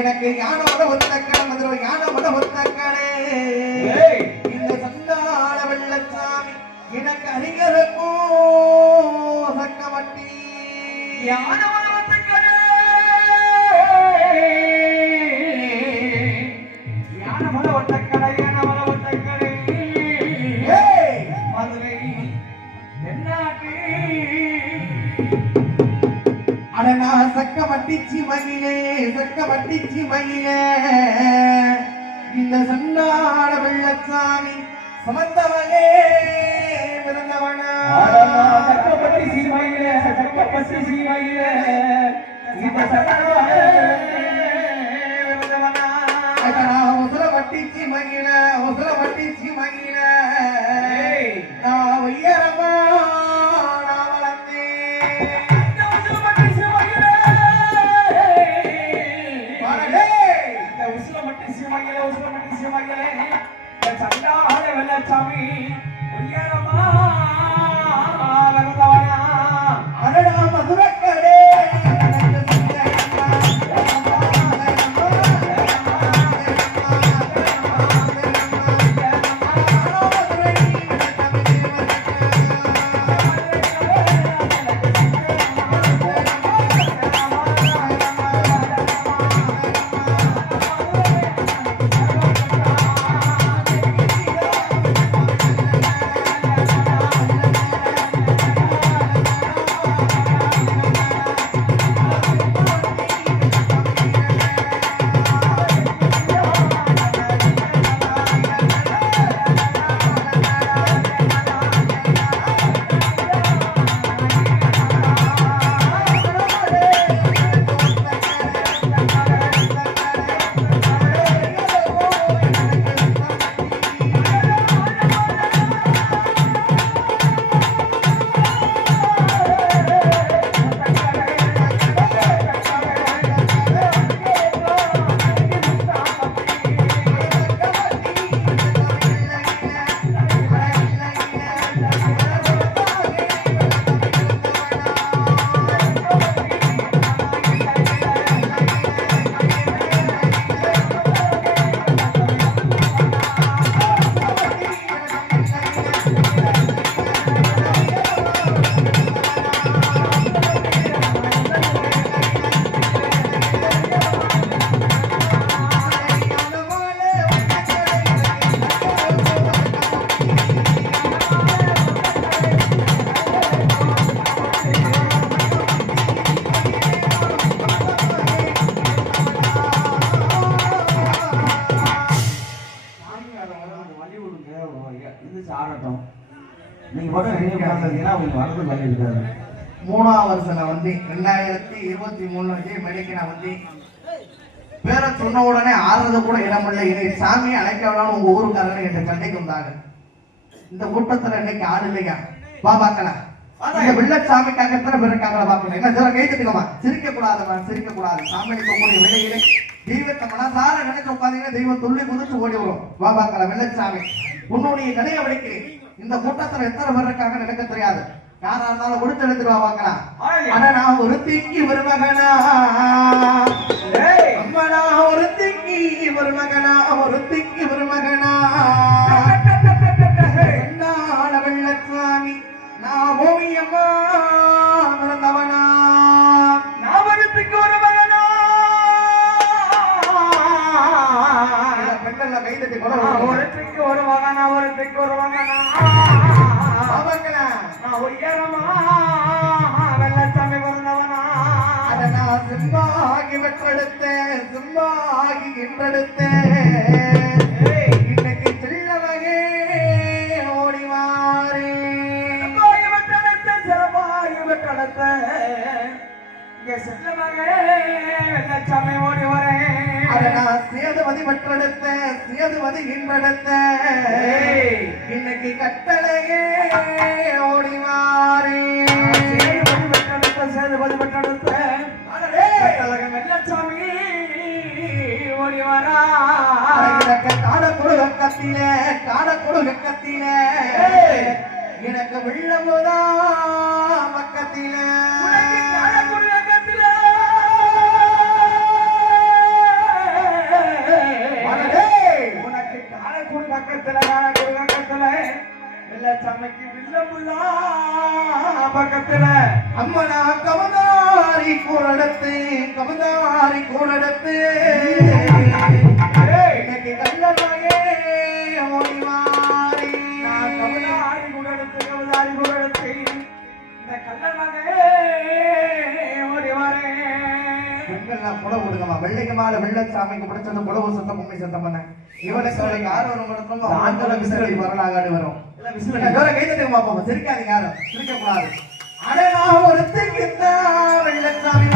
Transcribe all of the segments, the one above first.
எனக்கு ஞான வட ஒத்தக்கடை மதுரை ஞான வட ஒத்தக்கடை. இந்த சந்தான வெள்ளச்சாமி எனக்கு அறிஞருக்கோ சக்கமட்டி ஞான அடனா சக்கமட்டி சிமையிலே சக்கமட்டி சிமையிலே இந்த சண்டான வெள்ளச்சாமி சமந்தவனே பிறந்தவனா சக்கப்பட்டி சீமையிலே, சக்கப்பட்டி சீமையிலே, இந்த சக்கரவாளே விருந்தவனா. அடனா உசுர வட்டிச்சி மகிழ உசுர வட்டிச்சி வெள்ளச்சாமி ஆடட்டும் நீங்க மட்டும் நினைவு பார்த்தீங்கன்னா உங்களுக்கு வரது மூணாவது வருஷம் நான் வந்து ரெண்டாயிரத்தி இருபத்தி மூணு விஜய் மணிக்கு நான் வந்து பேரை சொன்ன உடனே ஆறுறது கூட இடமில்லை இனி சாமியை அழைக்க வேணாம்னு உங்க ஊருக்காரங்க என்ற சண்டைக்கு வந்தாங்க. இந்த கூட்டத்துல இன்னைக்கு ஆள் இல்லையா? வா வெள்ளச்சாமிக்காக எத்தனை பேர் இருக்காங்களா பார்க்கணும் என்ன சில கை தட்டுக்கமா? சிரிக்க கூடாதுமா சிரிக்க கூடாது சாமி இருக்கக்கூடிய வேலையிலே தெய்வத்தை மனசார நினைச்சு உட்காந்தீங்கன்னா தெய்வம் துள்ளி குதிச்சு ஓடி வரும். வா பார்க்கலாம் வெள்ளச்சாமி உன்னுடைய கடையை வடிக்கிறேன் இந்த கூட்டத்துல எத்தனை பேர் இருக்காங்கன்னு எனக்கு தெரியாது. யாரா இருந்தாலும் கொடுத்து எடுத்துட்டு வா பார்க்கலாம் ஆனா நான் ஒரு திக்கி ஒரு மகனா? ஒரு திக்கி ஒரு மகனா? ஒரு திக்கி ஒரு மகனா? மகனா ஒருத்திக்கு இன்றெடுத்தேன் ஏய். இன்னைக்கு கட்டளையே ஓடி மாறி சேதுபதி! கட்டழகன் வெள்ளச்சாமி ஓடி வரா அட கிடக்க காட பக்கத்தில காடக்குடு பக்கத்தில ஏய். எனக்கு வெள்ளமுதா பக்கத்தில புடவு சத்தம் உண்மை சத்தம் பண்ண இவனுக்கு அவளுக்கு யார் வரும் படத்தமோ ஆண்கள விசிறி வரலாகாடு வரும். சில விசில் பேரை கை தட்டி பார்ப்போம் சிரிக்காதீங்க யாரும். சிரிக்க கூடாது அடே நான் ஒரு திங்கித்தான் வெள்ளச்சாமி.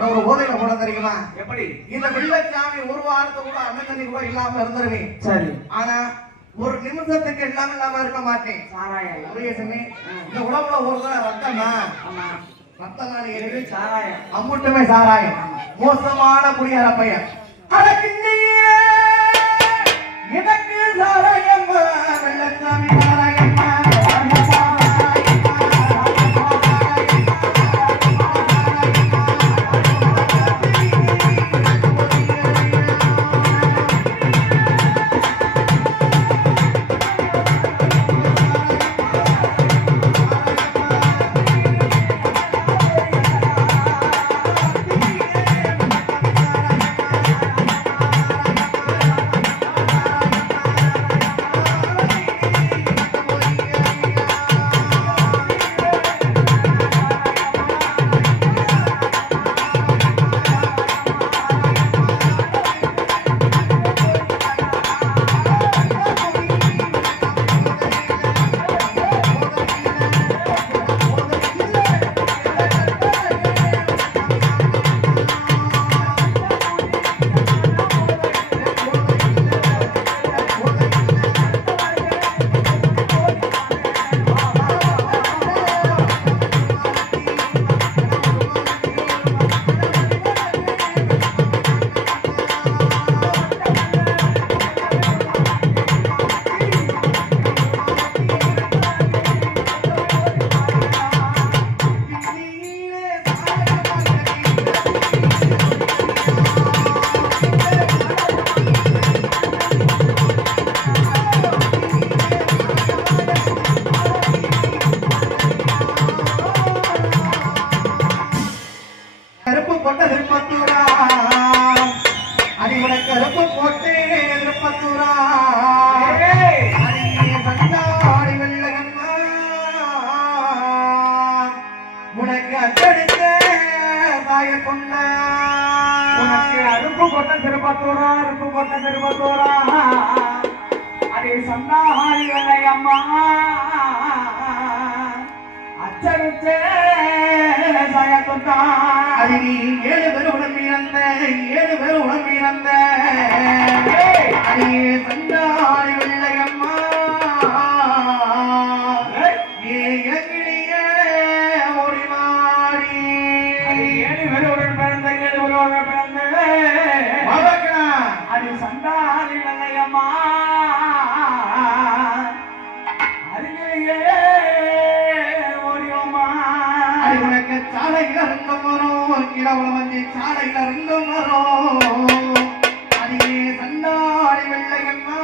ஒரு போதையில போட தெரியுமா? எப்படி? இந்த வெள்ளச்சாமி ஒரு வாரத்துக்கு கூட அண்ணன் தண்ணி கூட இல்லாம இருந்துருவேன் சரி. ஆனா ஒரு நிமிஷத்துக்கு இல்லாம இல்லாம இருக்க மாட்டேன். சாராயம். இந்த உடம்புல ஒரு ஆமா. ரத்தம் ஏறி சாராயம். அம்முட்டுமே சாராயம். மோசமான குடியார பையன். எனக்கு சாராயம்மா வெள்ளச்சாமி நீ ஏழு பேர் உடம்பு இறந்த ஏழு பேர் உடம்பு இறந்த அடி சண்டாடி வெள்ளகம்மா வந்து மரம் அடியே சண்டாடி வெள்ளையம்மா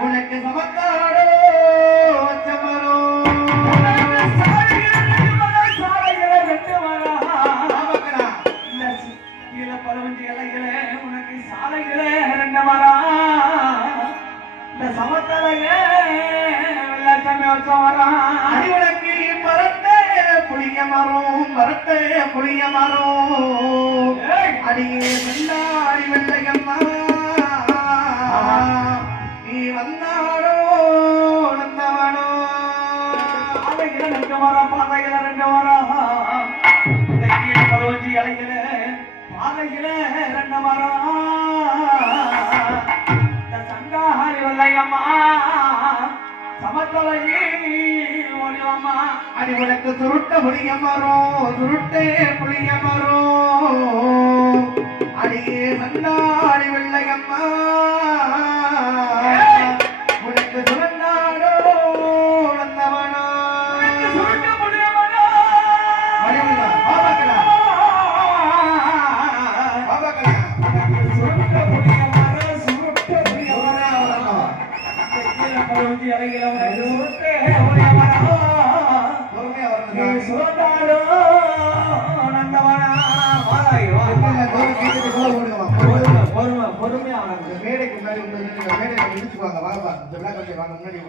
உனக்கு சமத்தாடோ சமத்தலையே வெள்ளாச்சாமி வச்ச மரம். புளிய மரம் மரட்டே புளிய மரம்! அடியே செல்லாடி வெள்ளையம்மா. நீ வந்தாடோ நந்தவனோ பாதையில ரெண்டு மரம், பாதையில ரெண்டு கீழே பதினஞ்சு இலைகளே, பாதையில ரெண்டு மரம். இந்த சங்காரி வெள்ளையம்மா. சமத்தலையே ஒளிவம்மா உனக்கு சுருட்ட புளிய மரம் சுருட்டே புளிய மரம் அடியே சண்டாடி வெள்ளையம்மா. முன்னாடி வந்து நில்லுங்க. வாங்க இந்த விழா கொஞ்சம் வாங்க முன்னாடி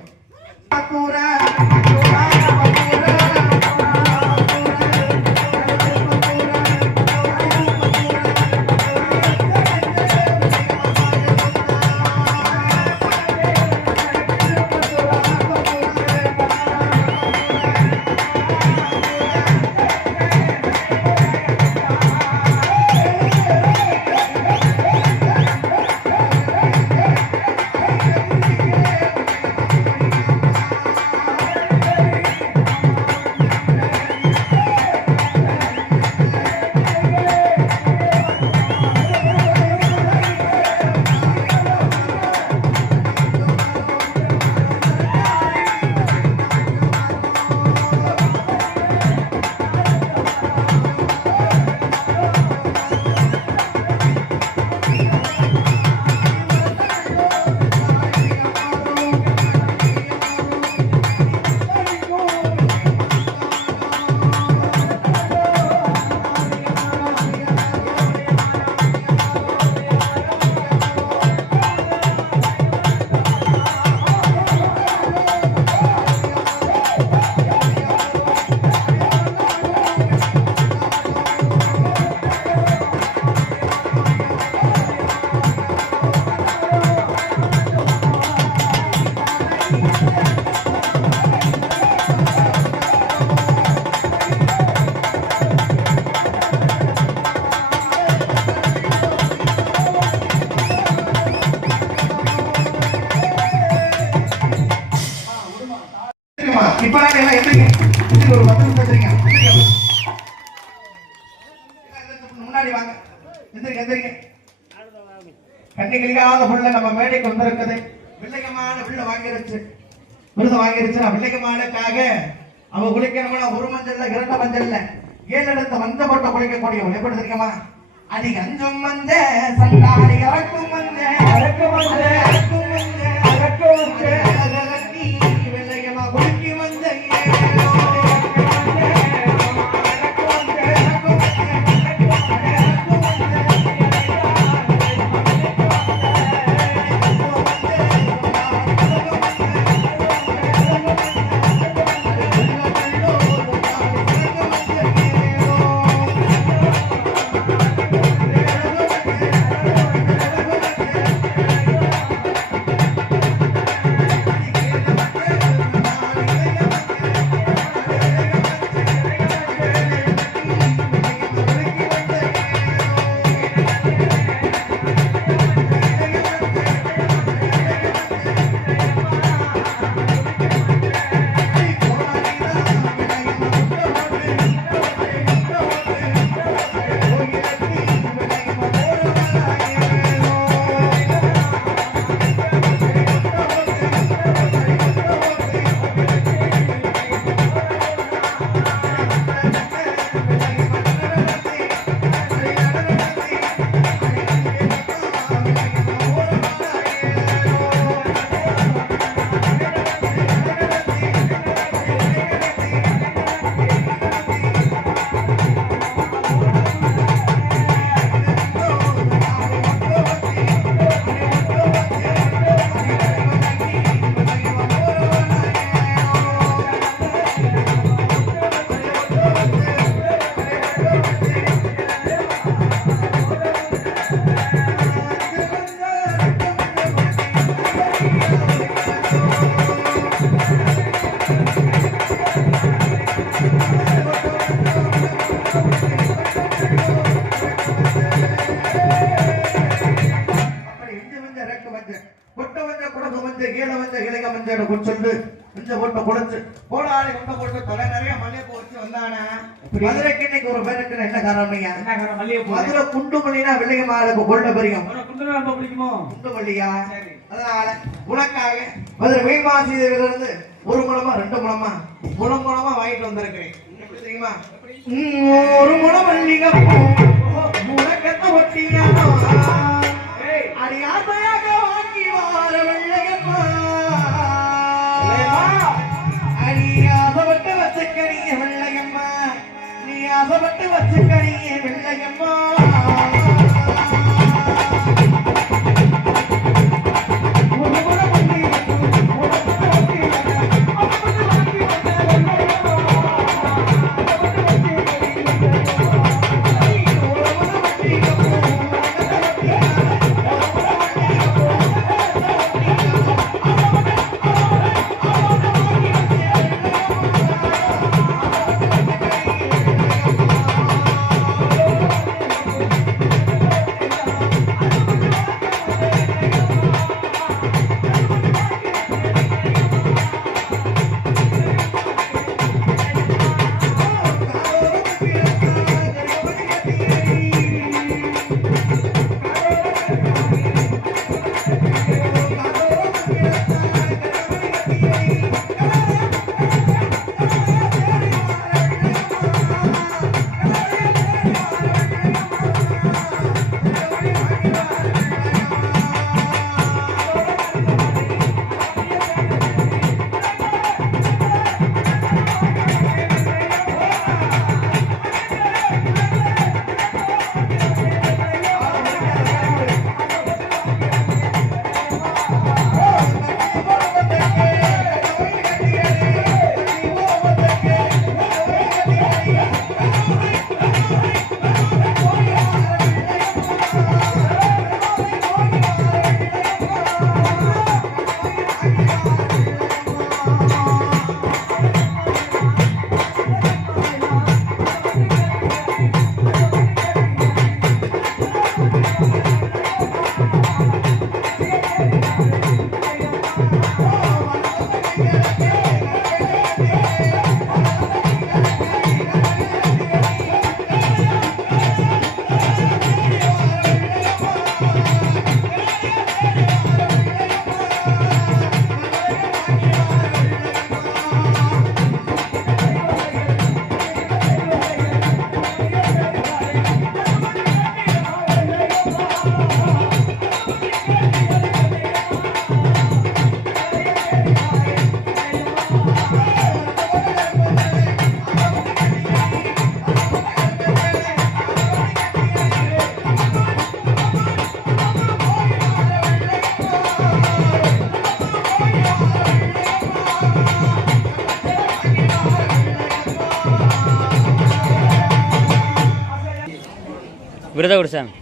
எந்திரிங்க எந்திரிங்க. கண்ணிகளிக்காத புள்ள நம்ம மேடைக்கு வந்திருக்குது. புள்ள வாங்கிருச்சு. விருது வாங்கிருச்சு நான் வில்லைகமானுக்காக அவ குளிக்கணும்னா ஒரு மஞ்சள்ல இரண்டு மஞ்சள்ல ஏழு இடத்த மஞ்ச போட்ட குளிக்கக்கூடியவள் எப்படி தெரியுமா? அடி அஞ்சும் மஞ்ச சண்டாடி இறக்கும் மஞ்ச இறக்கும் மஞ்ச, இறக்கும் மஞ்ச கொஞ்சம் போட்டு கொண்ட போட்டு தலை நிறைய மல்லிகைப்பூ வச்சு வந்தானே. மதுரைக்கு இன்னைக்கு ஒரு பேருக்கு என்ன காரணம்யா என்ன காரணம்? மல்லிகை பூ மதுரை குண்டுமல்லினா வெள்ளையம்மாளுக்கு கொண்ட பெரியும் உனக்கு குண்டுனா ரொம்ப பிடிக்குமோ? குண்டுமல்லியா? சரி. அதனால உனக்காக மதுரை வெய்மாசி இருந்து ஒரு முழமா ரெண்டு முழமா முழம் முழமா வாங்கிட்டு வந்திருக்கிறேன். தெரியுமா? ஒரு முழம் மல்லிகை முழக்கத்தை ஒட்டியானோ ஏய். அடியாசையாக அகப்பட்டு ஆசைப்பட்டு வெள்ளையம்மா. விரதகுரு சாமி